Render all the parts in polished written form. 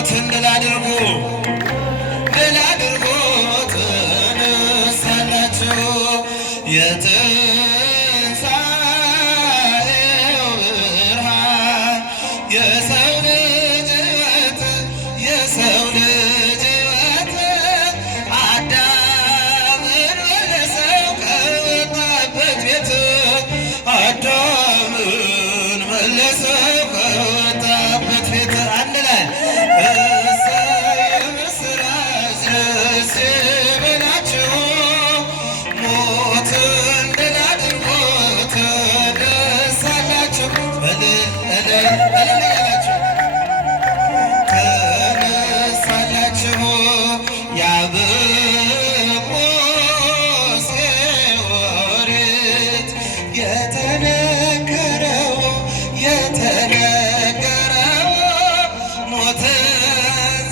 ሞትን ድል አድርጎ ተነሳላችሁ። የትንሣኤው ብርሃን የሰው ልጅ ሕይወት አዳምን መለሰው ከወጣበት ቤት አዳምን መለሰው ከወጣበት ቤት አንድ ላይ እሰይ የምስራች ደስ ይበላችሁ ሞትን ድል አድርጎ ተነሳላችሁ። እልል እልል እልል ያላችሁ ተነሳላችሁ። የአብቆስ ኦሪት የተነገረው ሞትን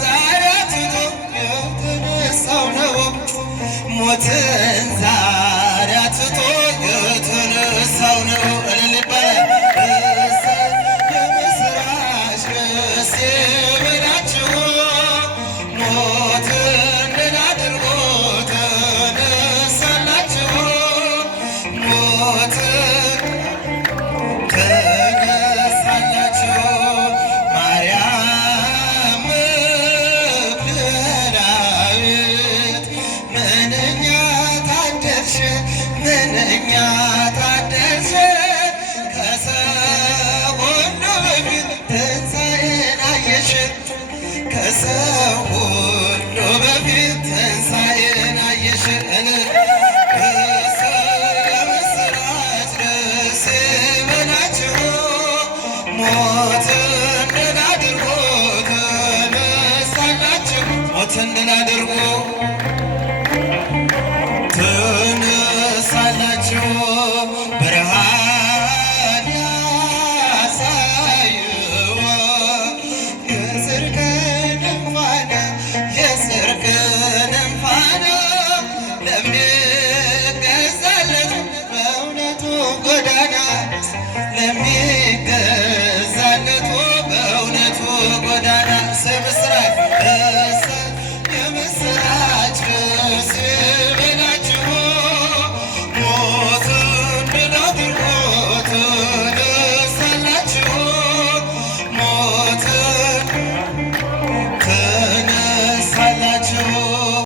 ዛሬ አትቶ የተነሳው ነው። ሞትን ዛሬ አትቶ የተነሳው ነው። እልል ይባላል። እሰይ የምስራች ደስ ይበላችሁ ሞትን ድል አድርጎ ተነሳላችሁ። ሞትን ተነሳላችሁ። ማርያም መግደላዊት ምንኛ ታደልሽ ምንኛ ታደልሽ ከሰው ሁሉ በፊት ትንሣኤን አየሽ ከሰው ሁሉ በፊት ትንሣኤን አየሽ። እሰይ የምስራች ደስ ይበላችሁ ሞትን ድል አድርጎ ተነሳላችሁ። ሞትን ድል